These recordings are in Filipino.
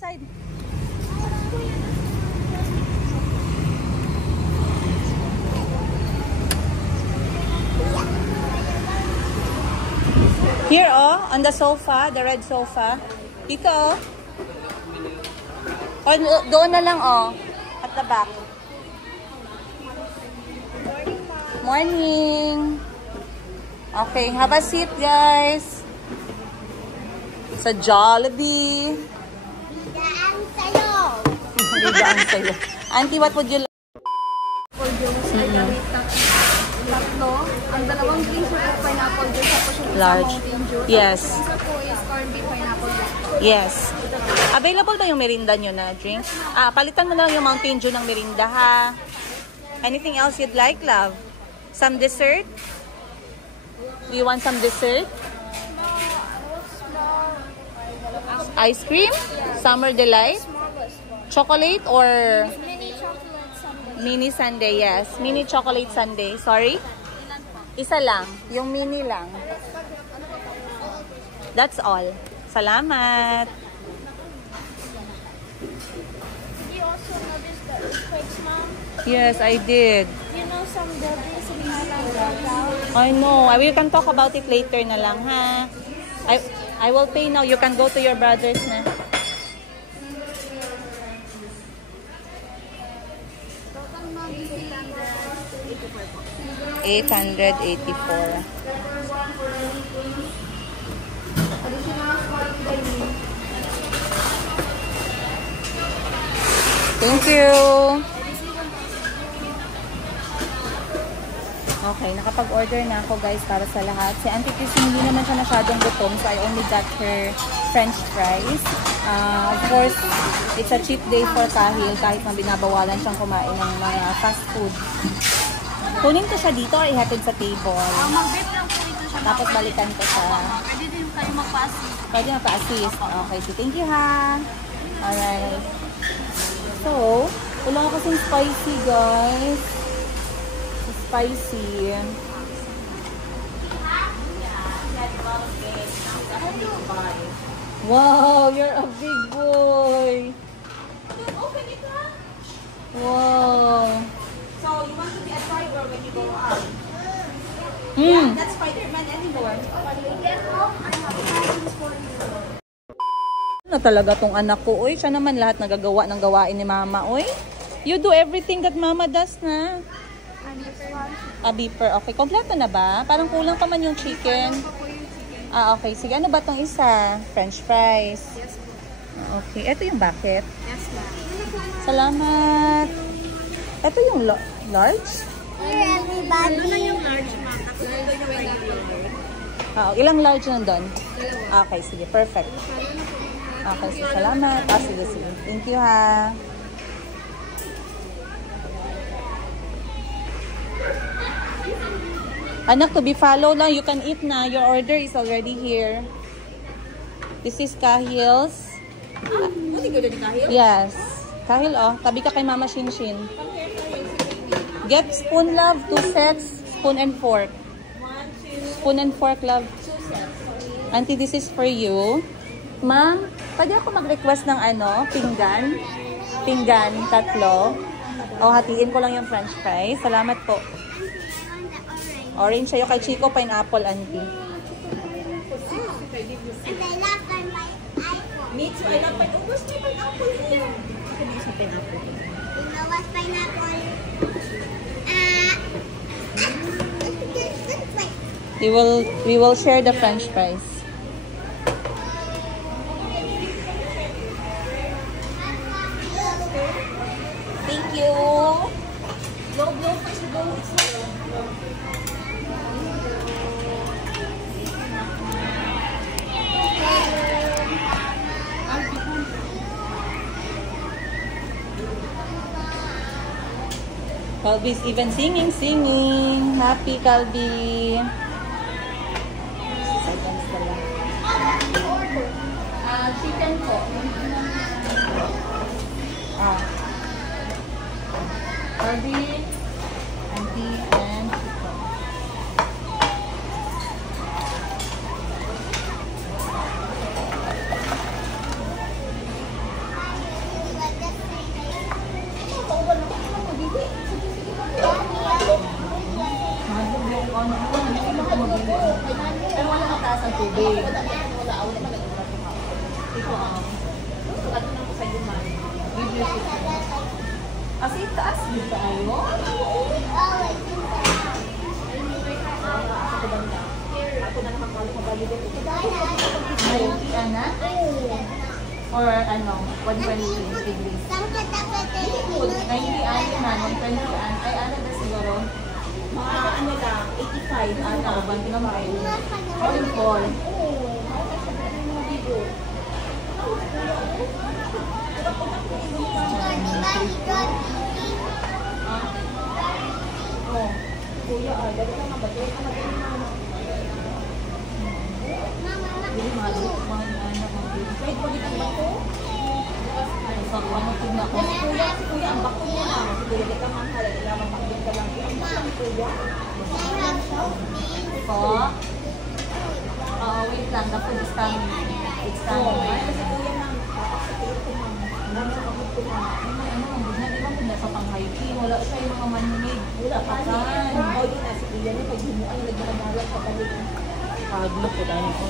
outside. Here, oh, on the sofa, the red sofa. Dito, oh. Oh, doon na lang, oh. At the back. Morning. Okay, have a seat, guys. Sa Jollibee. Bidaan sa'yo. Bidaan sa'yo. Auntie, what would you like? Tatlo. Ang dalawang drinks are pineapple juice. Tapos yung Large. mountain juice. Yes. Tapos isa po is corned beef pineapple juice. Yes. Available ba yung merinda nyo na drink? Palitan mo na lang yung Mountain Dew ng merinda, ha? Anything else you'd like, love? Some dessert? Do you want some dessert? Ice cream? Summer Delight? Chocolate or Mini chocolate sundae. mini sundae? Yes. Mini chocolate sundae. Sorry? Isa lang. Yung mini lang. That's all. Salamat. You also noticed the earthquakes, Mom? Yes, I did. You know some buildings in Thailand broke down? I know. We can talk about it later na lang, ha? I will pay now. You can go to your brothers na. Total, Mom, is 884. 884. Thank you. Okay, nakapag-order na ako, guys, para sa lahat. Si Auntie Christine, hindi naman siya masyadong gutom, so I only got her French fries. Of course, it's a cheap day for Kahil, kahit na binabawalan siyang kumain ng mga fast food. Kunin ko siya dito or ihatid sa table. Mag-bake lang po ito siya. Tapos balikan ko siya. Pwede din kayo magpa-assist. Pwede magpa-assist. Okay, so thank you, ha. Alright. So, wala kasing spicy, guys. Spicy. Wow, you're a big boy. Open it up. Wow. So, you want to be a driver when you go out? Hmm. That's Spider-Man anymore. Get home, I have presents for you. Na talaga tong anak ko. Uy, siya naman lahat nagagawa ng gawain ni mama. Uy, you do everything that mama does na. Beeper. Okay, kompleto na ba? Parang kulang pa man yung chicken. Okay. Sige, ano ba tong isa? French fries. Yes, Okay, ito yung bucket. yes, ma'am. Salamat. Ito yung large? Everybody. Ano na yung large, ma'am? Ilang large nandun? Okay, sige. Perfect. Okay, so salamat. Sige. Thank you, ha. Anak, to be follow lang. You can eat na. Your order is already here. This is Kahil's. Ano yung gano'n Kahil? Yes. Kahil, oh. Tabi ka kay Mama Shinshin. Get spoon, love. 2 sets. Spoon and fork. Spoon and fork, love. 2 sets. Auntie, this is for you. Ma'am, pwede ako mag-request ng pinggan? Pinggan, 3. Hatiin ko lang yung french fries. Salamat po. Orange sa'yo. Kay Chico, pineapple, Auntie. And I love my iPhone. Me too. I love pineapple. Where's my pineapple here? You know what's pineapple? We will share the french fries. Thank you. Blow first. Go. Calby's even singing. Happy, Calby. Seconds na lang. Chicken po. Calby, Auntie, and chicken. Kasi taas dito ayo. Ako na nakakalo sa bali dito. Ana? Or ano, 120 degrees. 90 ano na, 120 ay ano na siguro. Mga ano lang, 85 ano, banti na mayo. All in all. Oh, kuya, dali ka mabagay. Dili malo, mga anak ng dito. Kahit pag itang bako, sa ano tingnan ko. Kuya, ang bako niya lang. Kuya, di ka mahal. Kailangan mapagod ka lang. Ang bako lang, kuya. Po? Wait lang. The food is coming. It's coming. Kasi kuya lang. Papasakit ko lang. Alam sa kapit ko lang. Ano, di ba kung nasa pang-hiking? Wala siya yung mga manhig. Wala pa kan. O, yun na. Si kuya niya, pag himuan, nagmamalat sa balik. Paglo ko dahil ko.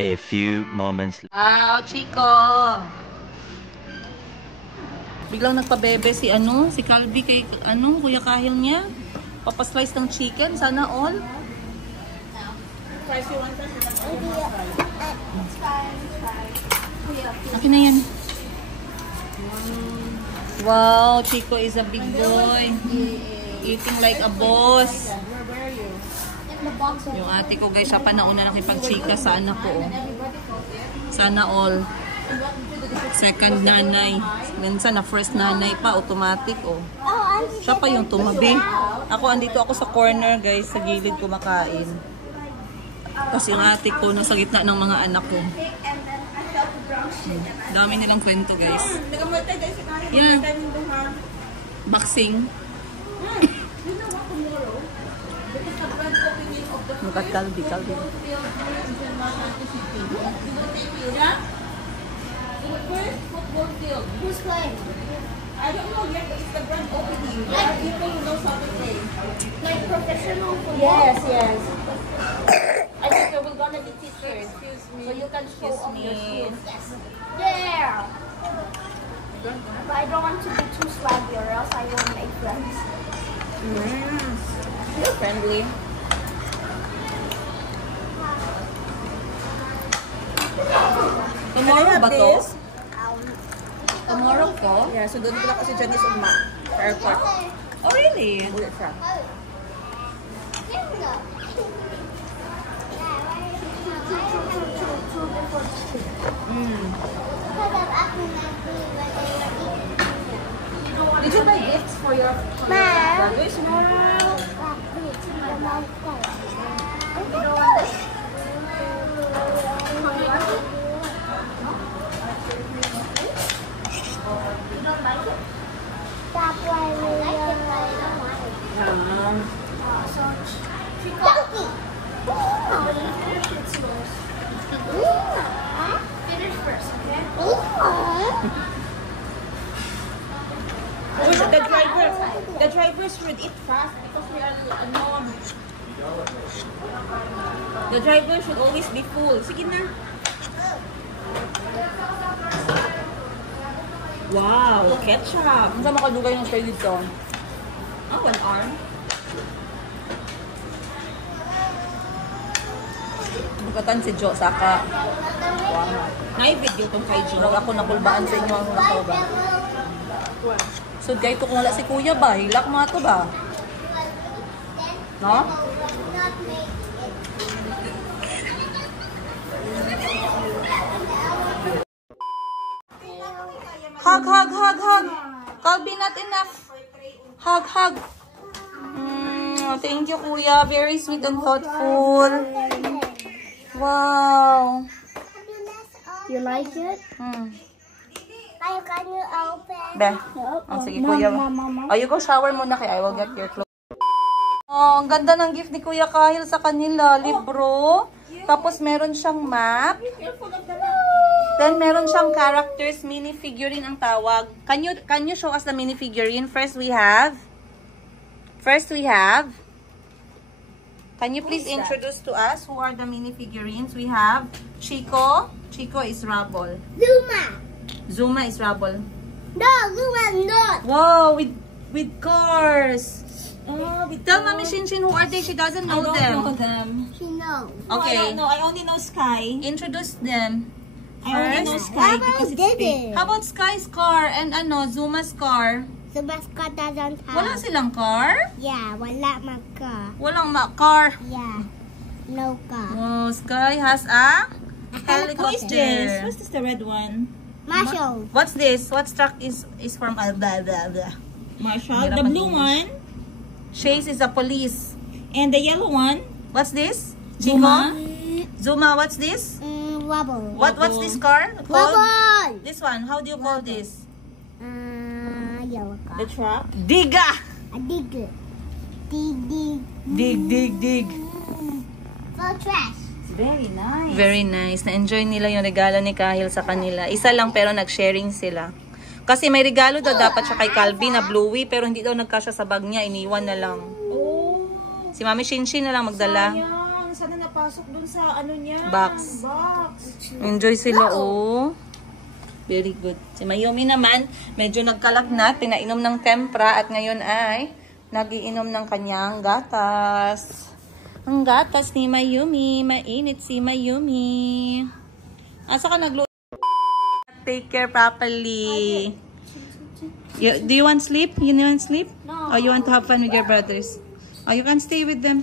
A few moments. Wow, Chico! Biglang nagpabebe si si Calvi kay Kuya Kahil niya. Papaslice ng chicken, sana all. Akin na yan. Wow, Chico is a big boy. Eating like a boss. Yung ate ko guys, siya pa nauna nakipag-chika sa anak ko. Sana all. Second nanay. Minsan na first nanay pa, automatic oh. Siya pa yung tumabi. Andito ako sa corner guys, sa gilid kumakain. Kasi yung ate ko nasa gitna ng mga anak ko. Dami nilang kwento guys. Yeah. Boxing. Look at Calvi. Who's playing? I don't know yet, but it's the grand opening. There are people who know how to play. Like professional football? Yes. I think we're gonna be teachers. Excuse me. So you can show off your skills. Yeah. But I don't want to be too slaggy or else I won't make friends. You're friendly. Tomorrow ba to? Tomorrow ko? Yeah, so doon ko lang kasi Janice Ugma sa airport. Oh really? Ulit siya. Did you buy gifts for your brothers? No. You don't like it? That's why we like it, but I don't want it. So, Donkey! Finish first, okay? The drivers should eat fast because we are alone. The driver should always be full. Sige na. Wow, ketchup. Ang sa makadugay ng style dito. Oh, one arm. Bukatan si Jo Saka. Na-video tong kay Jo. Murag ako nakulbaan sa inyo ang mga ba. So guys, kung wala si Kuya ba, hilak mga to ba? No? Hug. Calvi, not enough. Hug. Thank you, Kuya. Very sweet and thoughtful. Wow. You like it? Can you open? Be. Oh, sige, kuya. Oh, you go shower muna kay I will get your clothes. Oh, ang ganda ng gift ni Kuya Kahil sa kanila. Libro. Tapos meron siyang map. Then meron siyang characters, mini figurine ang tawag. Can you show us the mini figurine? First we have. Can you please introduce to us who are the mini figurines? We have Chico. Chico is Rubble. Zuma is Rubble. No, Zuma not. Wow, with cars. Tell Mami Shinshin who are they? She doesn't know them. I don't know them. She knows. Okay. I don't know. I only know Sky. Introduce them. I only know Sky because it's big. How about Sky's car and Zuma's car? Zuma's car doesn't have. Wala silang car? Yeah, wala car. Walang car. Yeah, no car. Oh, Sky has a Who is this? helicopter. Who's this the red one? Marshall. What's this? What truck is from blah, blah, blah. Marshall. The blue one. Chase is a police. And the yellow one. What's this? Zuma. Zuma, what's this? Wobble. What's this car called? Wobble. This one, how do you call this? Yellow car. The truck. Diga! A dig. Dig. Dig. For trash. Very nice. Very nice. Na-enjoy nila yung regalo ni Kahil sa kanila. Isa lang pero nag-sharing sila. Kasi may regalo daw dapat siya kay Calvin na bluey pero hindi daw nagkasya sa bag niya. Iniwan na lang. Oh. Si Mami Shinshin na lang magdala. Sayang. Sana napasok dun sa ano niya. Box. Box. Enjoy sila, oh. Very good. Si Mayumi naman, medyo nagkalagnat, pinainom ng tempra at ngayon ay nagiinom ng kanyang gatas. Ang gatas ni Mayumi. Mainit si Mayumi. Asa ka nagluto? Take care properly. Do you want sleep? You want sleep? No. Or you want to have fun with your brothers? Or you can stay with them?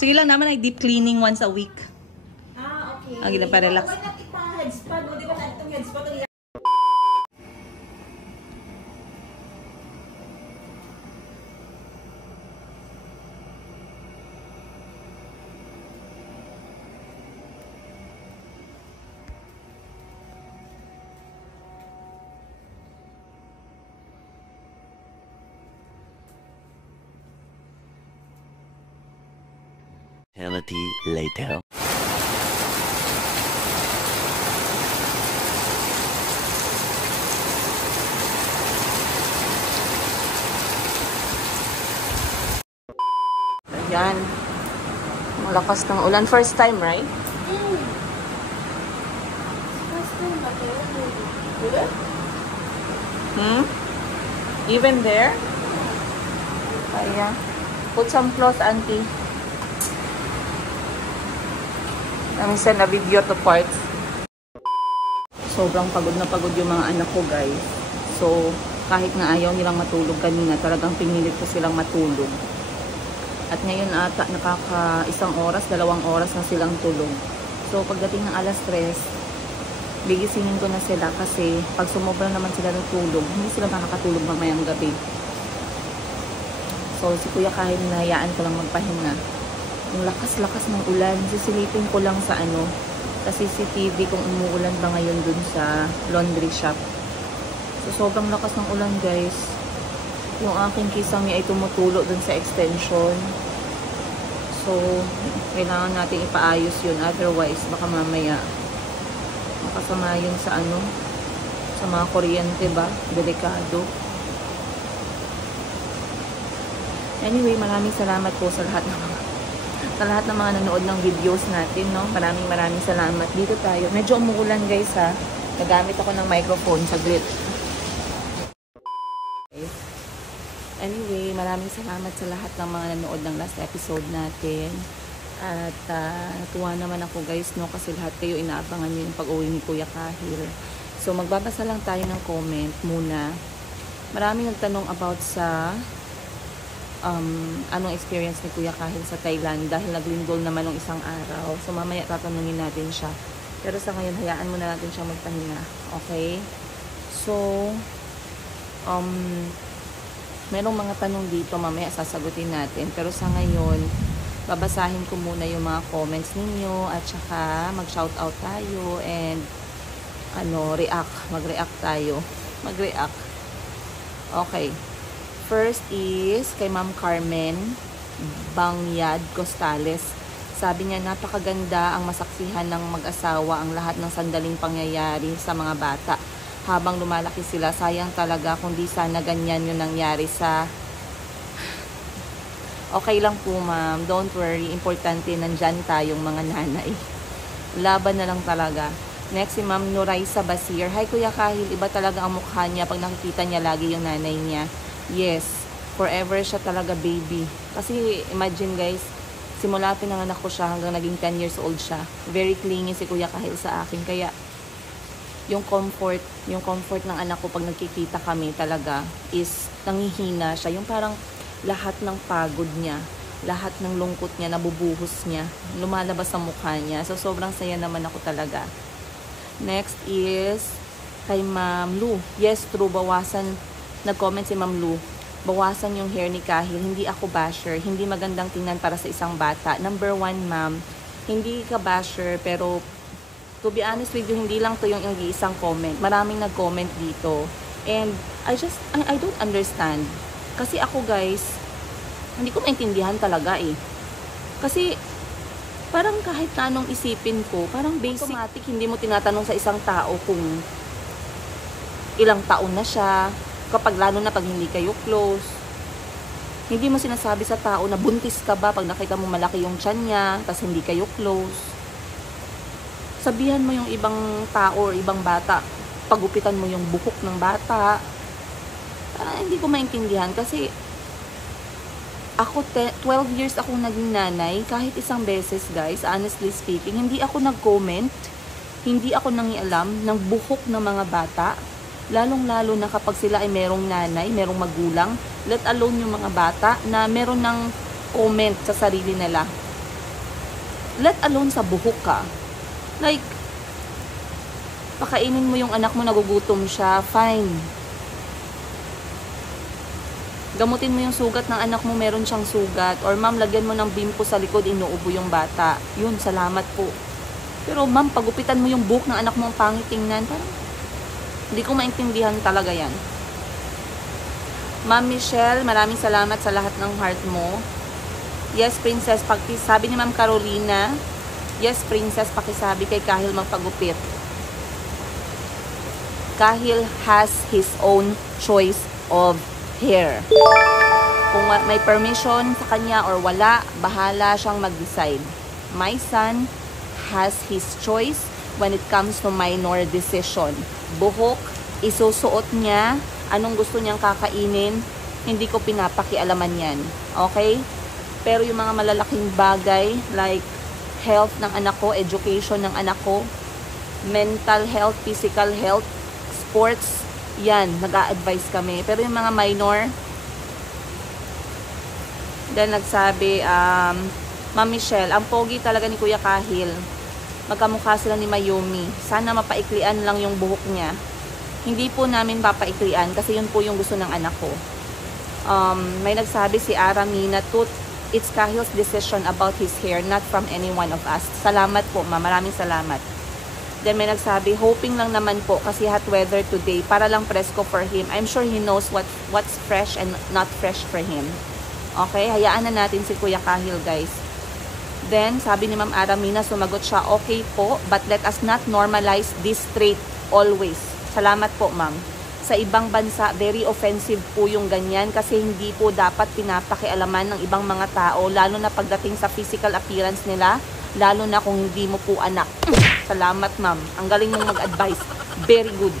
Sige lang naman ay deep cleaning once a week. Okay. Ang gila pa relax. Why not ipa-headspot? O, di ba na itong headspot? Eternity later. Ayan. Malakas ng ulan. First time, right? Even there? Kaya. Put some clothes, auntie. Namin send a video to parts. Sobrang pagod na pagod yung mga anak ko, guys. So, kahit na ayaw nilang matulog kanina, talagang pinilit ko silang matulog. At ngayon ata, nakaka 1 oras, 2 oras na silang tulog. So, pagdating ng alas 3, bigisingin ko na sila kasi pag sumobra naman sila ng tulog, hindi sila makakatulog mamayang gabi. So, si Kuya kahit hinahayaan ko lang magpahinga. Yung lakas-lakas ng ulan, sisilipin ko lang sa sa CCTV kung umuulan ba ngayon dun sa laundry shop. So, sobrang lakas ng ulan, guys. Yung aking kisame ay tumutulo dun sa extension. So, kailangan natin ipaayos yun. Otherwise, baka mamaya makasama yun sa sa mga kuryente ba? Delikado. Anyway, maraming salamat po sa lahat ng mga nanood ng videos natin, no? Maraming salamat. Dito tayo. Medyo umuulan, guys, ha. Nagamit ako ng microphone saglit. Anyway, maraming salamat sa lahat ng mga nanood ng last episode natin. At natuwa naman ako, guys, no? Kasi lahat kayo inaabangan nyo yung pag-uwi ni Kuya Kahil. So, magbabasa lang tayo ng comment muna. Maraming nagtanong about sa anong experience ni Kuya Kahil sa Thailand dahil naglindol naman ng 1 araw. So, mamaya tatanungin natin siya. Pero sa ngayon, hayaan muna natin siya magpahinga. Okay? So, merong mga tanong dito, mamaya sasagutin natin. Pero sa ngayon, babasahin ko muna yung mga comments ninyo at saka mag-shoutout tayo and mag-react tayo. Mag-react. Okay. First is kay Ma'am Carmen Bangyad Costales. Sabi niya, napakaganda ang masaksihan ng mag-asawa ang lahat ng sandaling pangyayari sa mga bata. Habang lumalaki sila, sayang talaga kung di sana ganyan yung nangyari sa... Okay lang po ma'am, don't worry, importante nandyan tayong mga nanay. Laban na lang talaga. Next si Ma'am Nuraisa Basir. Hi Kuya Kahil, iba talaga ang mukha niya pag nakikita niya lagi yung nanay niya. Yes, forever siya talaga baby. Kasi imagine guys, simula pinanganak ko siya hanggang naging 10 years old siya. Very clingy si Kuya Kahil sa akin. Kaya yung comfort ng anak ko pag nagkikita kami talaga is nangihina siya. Yung parang lahat ng pagod niya, lahat ng lungkot niya, nabubuhos niya, lumalabas sa mukha niya. So sobrang saya naman ako talaga. Next is kay Ma'am Lu. Yes, true, bawasan. Nag-comment si Ma'am Lu. Bawasan yung hair ni Kahil. Hindi ako basher. Hindi magandang tingnan para sa isang bata. Number 1, ma'am, hindi ka basher, pero to be honest with you, hindi lang to yung isang comment. Maraming nag-comment dito. And I don't understand. Kasi ako guys, hindi ko maintindihan talaga eh. Kasi parang kahit na anong isipin ko, parang basic, automatic, hindi mo tinatanong sa isang tao kung ilang taon na siya, kapag lalo na pag hindi kayo close. Hindi mo sinasabi sa tao na buntis ka ba pag nakita mo malaki yung tiyan niya, tapos hindi kayo close. Sabihan mo yung ibang tao or ibang bata, pagupitan mo yung buhok ng bata. Hindi ko maintindihan kasi ako 12 years akong naging nanay, kahit isang beses guys, honestly speaking, hindi ako nag-comment, hindi ako nangialam ng buhok ng mga bata, lalong-lalo na kapag sila ay merong nanay, merong magulang, let alone yung mga bata na meron ng comment sa sarili nila. Let alone sa buhok ka. Like, pakainin mo yung anak mo, nagugutom siya, fine. Gamutin mo yung sugat ng anak mo, meron siyang sugat. Or ma'am, lagyan mo ng bimpo sa likod, inuubo yung bata. Yun, salamat po. Pero ma'am, pagupitan mo yung buhok ng anak mo, ang pangit tingnan. Parang, hindi ko maintindihan talaga yan. Ma'am Michelle, maraming salamat sa lahat ng heart mo. Yes, princess, sabi ni Ma'am Carolina, yes, princess, pakisabi kay Kahil magpagupit. Kahil has his own choice of hair. Kung may permission sa kanya or wala, bahala siyang mag-decide. My son has his choice when it comes to minor decision. Buhok, isusuot niya, anong gusto niyang kakainin, hindi ko pinapakialaman yan. Okay? Pero yung mga malalaking bagay, like health ng anak ko, education ng anak ko, mental health, physical health, sports, yan, nag-a-advise kami. Pero yung mga minor, then nagsabi, Ma'am Michelle, ang pogi talaga ni Kuya Kahil. Magkamukha sila ni Mayumi. Sana mapaiklian lang yung buhok niya. Hindi po namin papaiklian kasi yun po yung gusto ng anak ko. May nagsabi si Aramina, it's Kahil's decision about his hair, not from any one of us. Salamat po, ma'am. Maraming salamat. Then may nagsabi, hoping lang naman po kasi hot weather today para lang presko for him. I'm sure he knows what's fresh and not fresh for him. Okay, hayaan na natin si Kuya Kahil, guys. Then, sabi ni Ma'am Aramina, sumagot siya, okay po, but let us not normalize this trait always. Salamat po, ma'am. Sa ibang bansa, very offensive po yung ganyan kasi hindi po dapat pinapakialaman ng ibang mga tao, lalo na pagdating sa physical appearance nila, lalo na kung hindi mo po anak. Salamat, ma'am. Ang galing mong mag-advise. Very good.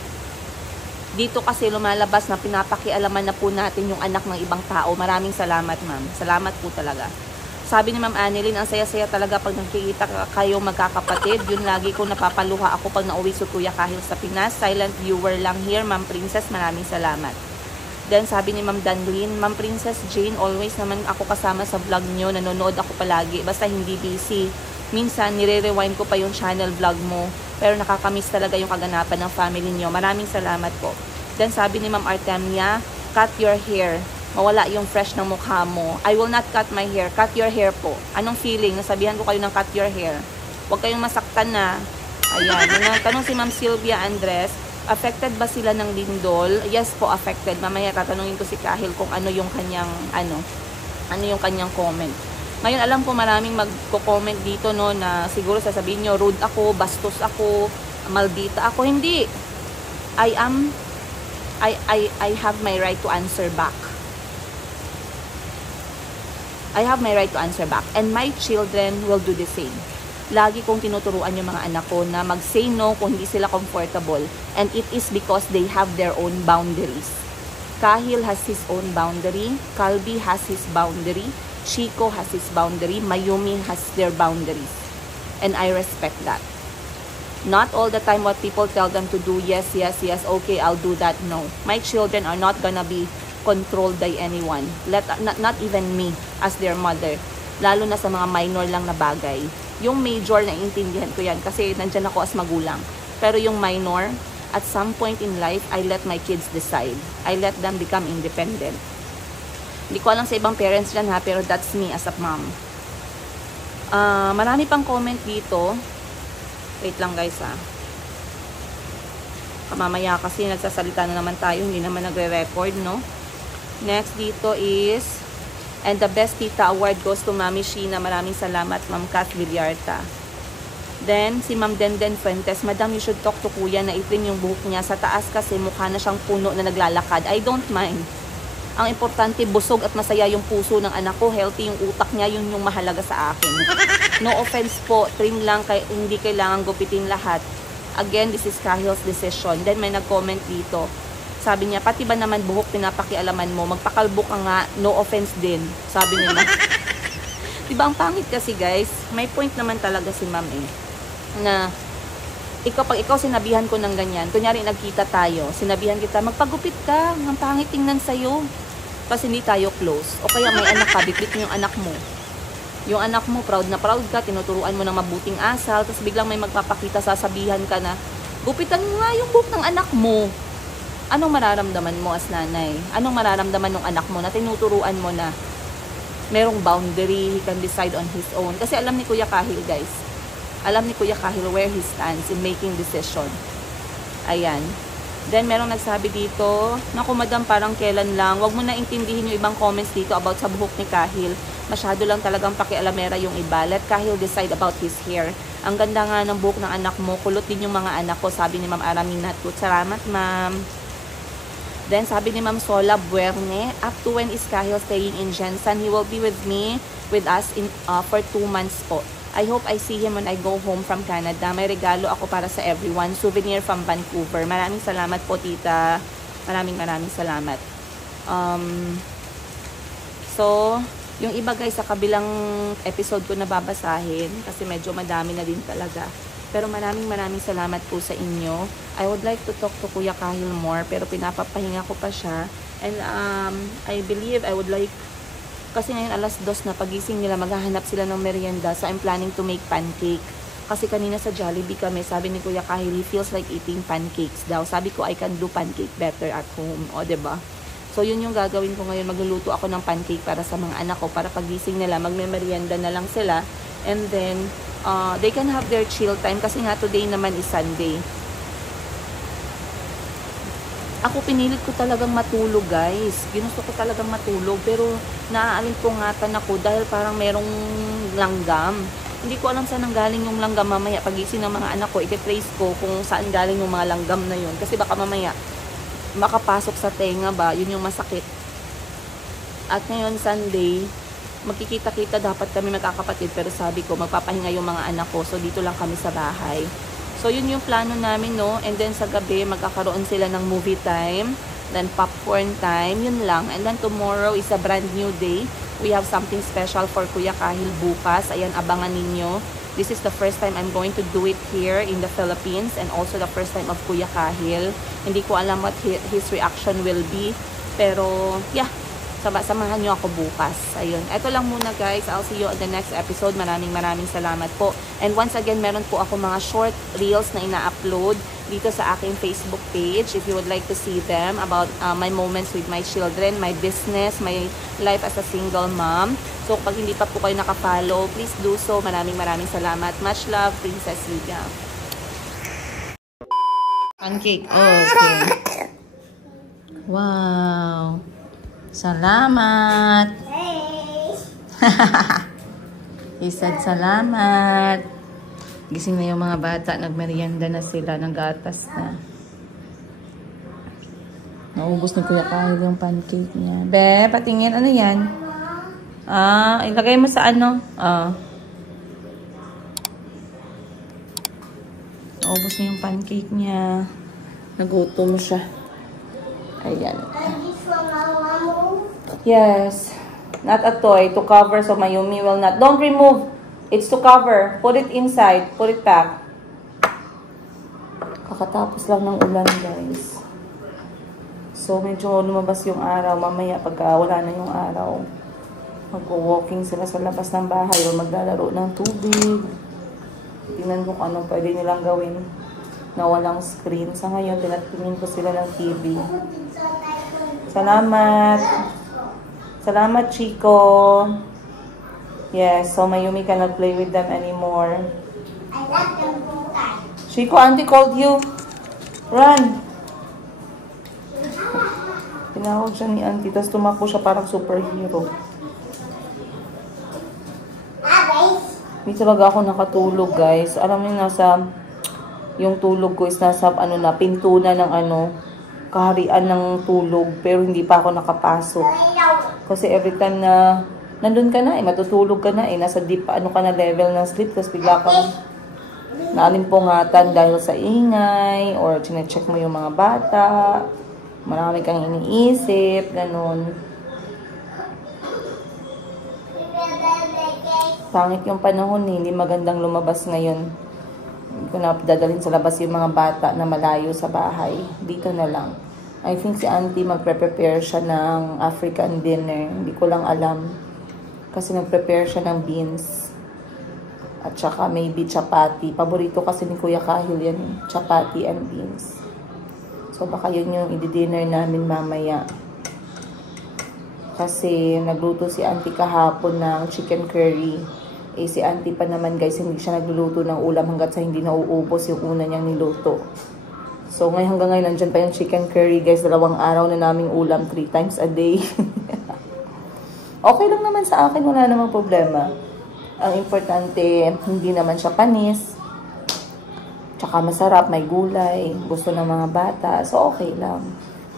Dito kasi lumalabas na pinapakialaman na po natin yung anak ng ibang tao. Maraming salamat, ma'am. Salamat po talaga. Sabi ni Ma'am Annelyn, ang saya-saya talaga pag nakikita kayo magkakapatid. Yun lagi ko napapaluha ako pag nauwi si Kuya Kahil sa Pinas. Silent viewer lang here, Ma'am Princess. Maraming salamat. Then sabi ni Ma'am Danlin, Ma'am Princess Jane, always naman ako kasama sa vlog nyo. Nanonood ako palagi. Basta hindi busy. Minsan, nire-rewind ko pa yung channel vlog mo. Pero nakakamiss talaga yung kaganapan ng family nyo. Maraming salamat po. Then sabi ni Ma'am Artemia, cut your hair. mawala yung fresh ng mukha mo. I will not cut my hair. Cut your hair po. Anong feeling? Nasabihan ko kayo ng cut your hair. Huwag kayong masaktan na. Ayan. Tanong si Ma'am Sylvia Andres, affected ba sila ng lindol? Yes po, affected. Mamaya tatanungin ko si Kahil kung ano yung kanyang comment. Ngayon, alam ko maraming magko-comment dito, no, na siguro sasabihin nyo, rude ako, bastos ako, maldita ako. Hindi. I have my right to answer back. I have my right to answer back. And my children will do the same. Lagi kong tinuturuan yung mga anak ko na mag-say no kung hindi sila comfortable. And it is because they have their own boundaries. Kahil has his own boundary. Calby has his boundary. Chico has his boundary. Mayumi has their boundaries. And I respect that. Not all the time what people tell them to do, yes, okay, I'll do that. No. My children are not gonna be controlled by anyone. Not even me as their mother. Lalo na sa mga minor lang na bagay. Yung major, naiintindihan ko yan kasi nandyan ako as magulang. Pero yung minor, at some point in life, I let my kids decide. I let them become independent. Hindi ko alam sa ibang parents dyan ha, pero that's me as a mom. Marami pang comment dito. Wait lang guys ha. Kamamaya kasi nagsasalita na naman tayo, hindi naman nagre-record, no? Next dito is, and the best tita award goes to Mami Sheena. Maraming salamat, Ma'am Kath Villarta. Then, si Ma'am Denden Fuentes, Madam, you should talk to Kuya na itrim yung buhok niya. Sa taas kasi mukha na siyang puno na naglalakad. I don't mind. Ang importante, busog at masaya yung puso ng anak ko. Healthy yung utak niya, yun yung mahalaga sa akin. No offense po, trim lang, hindi kailangan gupitin lahat. Again, this is Kahil's decision. Then, may nag-comment dito. Sabi niya, pati ba naman buhok pinapakialaman mo? Magpakalbo ka nga, no offense din. Sabi niya. Diba ang pangit kasi guys? May point naman talaga si ma'am eh. Na, pag ikaw sinabihan ko ng ganyan, kunyari nagkita tayo, sinabihan kita, magpagupit ka, ang pangit tingnan sa'yo. Kasi hindi tayo close. O kaya may anak ka, bitbit mo yung anak mo. Yung anak mo, proud na proud ka, tinuturuan mo ng mabuting asal, tapos biglang may magpapakita, sasabihan ka na, gupitan mo nga yung buhok ng anak mo. Anong mararamdaman mo as nanay? Anong mararamdaman ng anak mo na tinuturuan mo na merong boundary, he can decide on his own? Kasi alam ni Kuya Kahil, guys. Alam ni Kuya Kahil where he stands in making decision. Ayan. Then, merong nagsabi dito, naku madam, parang kailan lang. Huwag mo na intindihin yung ibang comments dito about sa buhok ni Kahil. Masyado lang talagang pakialamera yung iba. Let Kahil decide about his hair. Ang ganda nga ng buhok ng anak mo. Kulot din yung mga anak ko, sabi ni Ma'am Aramina. Salamat, ma'am. Then, sabi ni Ma'am Sola Buerne, up to when is Kahil staying in Jensen? He will be with us for 2 months po. I hope I see him when I go home from Canada. May regalo ako para sa everyone. Souvenir from Vancouver. Maraming salamat po, tita. Maraming salamat. So, yung iba guys, sa kabilang episode ko na babasahin, kasi medyo madami na din talaga. Pero maraming salamat po sa inyo. I would like to talk to Kuya Kahil more, pero pinapapahinga ko pa siya. And I believe I would like, kasi ngayon 2:00 na, pagising nila, maghahanap sila ng merienda. So I'm planning to make pancake. Kasi kanina sa Jollibee kami, sabi ni Kuya Kahil, he feels like eating pancakes daw. Sabi ko, I can do pancake better at home. O, diba? So yun yung gagawin ko ngayon. Magluluto ako ng pancake para sa mga anak ko. Para pagising nila, magme-merienda na lang sila. And then, they can have their chill time kasi nga today naman is Sunday. Ako pinilit ko talagang matulog guys. Ginusto ko talagang matulog pero naaalin ko ngatan ako dahil parang merong langgam. Hindi ko alam saan nanggaling yung langgam. Mamaya pagising ng mga anak ko, i-trace ko kung saan galing yung mga langgam na yun. Kasi baka mamaya makapasok sa tenga ba, yun yung masakit. At ngayon Sunday, magkikita-kita dapat kami magkakapatid pero sabi ko magpapahinga yung mga anak ko, so dito lang kami sa bahay. So yun yung plano namin, no? And then sa gabi magkakaroon sila ng movie time, then popcorn time, yun lang. And then tomorrow is a brand new day. We have something special for Kuya Kahil bukas. Ayan, abangan ninyo. This is the first time I'm going to do it here in the Philippines and also the first time of Kuya Kahil. Hindi ko alam what his reaction will be, pero yeah, samahan nyo ako bukas. Ayun. Ito lang muna guys. I'll see you on the next episode. Maraming salamat po. And once again, meron po ako mga short reels na ina-upload. dito sa aking Facebook page if you would like to see them about my moments with my children, my business, my life as a single mom. So, pag hindi pa po kayo nakafollow, please do so. Maraming salamat. Much love, Princess Lydia. Pancake. Okay. Wow. Salamat. He said salamat. Gising na yung mga bata. Nagmerienda na sila. Nag-atas na. Naubos ni Kuya Kahil yung pancake niya. Be, patingin. Ano yan? Ilagay mo sa ano? Naubos na yung pancake niya. Nagutom siya. Ayan. Yes. Not a toy to cover so Mayumi will not. Don't remove. It's to cover. Put it inside. Put it back. Kakatapos lang ng ulan, guys. So, medyo lumabas yung araw. Mamaya, pagka wala na yung araw, mag-walking sila sa labas ng bahay o maglalaro ng tubig. Tingnan ko kung anong pwede nilang gawin na walang screen. Sa ngayon, tinatingin ko sila ng TV. Salamat. Salamat, Chico. Yes, so Mayumi cannot play with them anymore. I love them both. Chico, Auntie called you. Run. Tinawag siya ni Auntie, tapos tumakbo siya parang superhero. Hindi talaga ako nakatulog, guys. Alam niyo, yung tulog ko is nasa, pinto na ng kaharian ng tulog. Pero hindi pa ako nakapasok. Kasi every time na nandun ka na, matutulog ka na, nasa deep, ka na level ng sleep, tapos bigla kang naalimpungatan dahil sa ingay, or chinecheck mo yung mga bata, marami kang iniisip, ganun. Pangit yung panahon, hindi magandang lumabas ngayon. Hindi ko na dadalhin sa labas yung mga bata na malayo sa bahay. Dito na lang. I think si Auntie magpre-prepare siya ng African dinner. Hindi ko lang alam. Kasi nag-prepare siya ng beans. At saka maybe chapati. Paborito kasi ni Kuya Kahil yan. Chapati and beans. So baka yun yung i-dinner namin mamaya. Kasi nagluto si Auntie kahapon ng chicken curry. Si Auntie pa naman, guys, hindi siya nagluluto ng ulam hanggat sa hindi nauubos yung una niyang niluto. So hanggang ngayon nandyan pa yung chicken curry, guys. 2 araw na naming ulam, 3 times a day. Okay lang naman sa akin, wala namang problema. Ang importante, hindi naman siya panis. Tsaka masarap, may gulay, gusto ng mga bata. So, okay lang.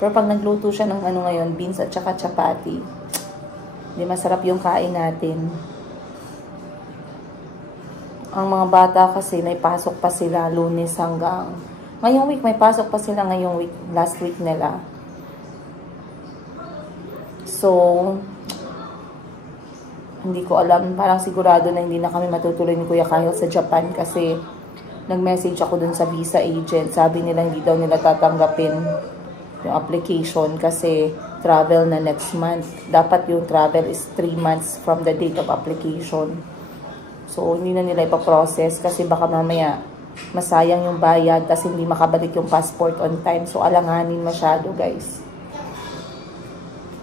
Pero pag nagluto siya ng ngayon, beans at tsaka chapati, hindi masarap yung kain natin. Ang mga bata kasi, may pasok pa sila Lunes hanggang ngayong week, may pasok pa sila ngayong week, last week nila. So, hindi ko alam, parang sigurado na hindi na kami matutuloy ni Kuya Kahil sa Japan kasi nag-message ako dun sa visa agent. Sabi nila hindi daw nila tatanggapin yung application kasi travel na next month. Dapat yung travel is 3 months from the date of application. So, hindi na nila ipaprocess kasi baka mamaya masayang yung bayad kasi hindi makabalik yung passport on time. So, alanganin masyado, guys.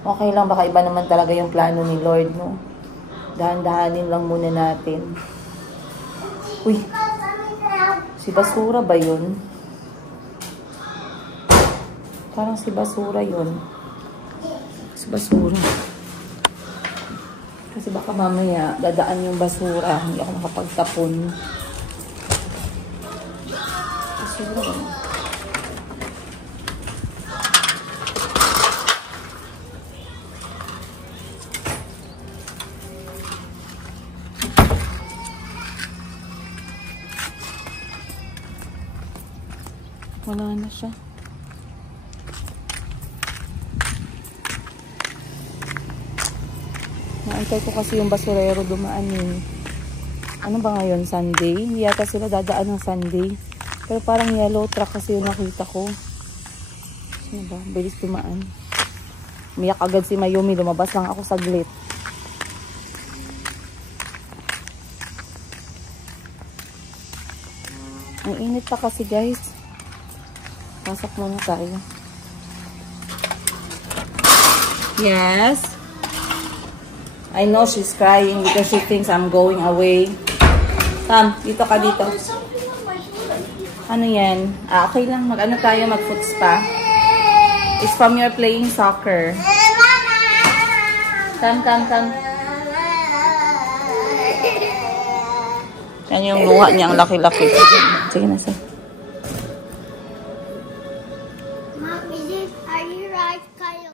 Okay lang, baka iba naman talaga yung plano ni Lord, no? Dahan-dahanin lang muna natin. Uy, si Basura ba yun? Parang si Basura yun. Si Basura. Kasi baka mamaya dadaan yung basura. Hindi ako makapagtapon. Basura yun. Wala na siya. Naantay ko kasi yung basurero dumaan yun. Ano ba ngayon? Sunday? Hindi yata sila dadaan ng Sunday. Pero parang yellow truck kasi yung nakita ko. Ano ba? Bilis dumaan. Umiyak agad si Mayumi. Lumabas lang ako saglit. Ang init pa kasi, guys. Pasok muna tayo. Yes. I know she's crying because she thinks I'm going away. Come, dito ka dito. There's something on my hand. Ano yan? Okay lang. Mag-ano tayo? Mag-foot spa. It's from your playing soccer. Come. Yan yung luha niya. Ang laki-laki. Sige na, sige.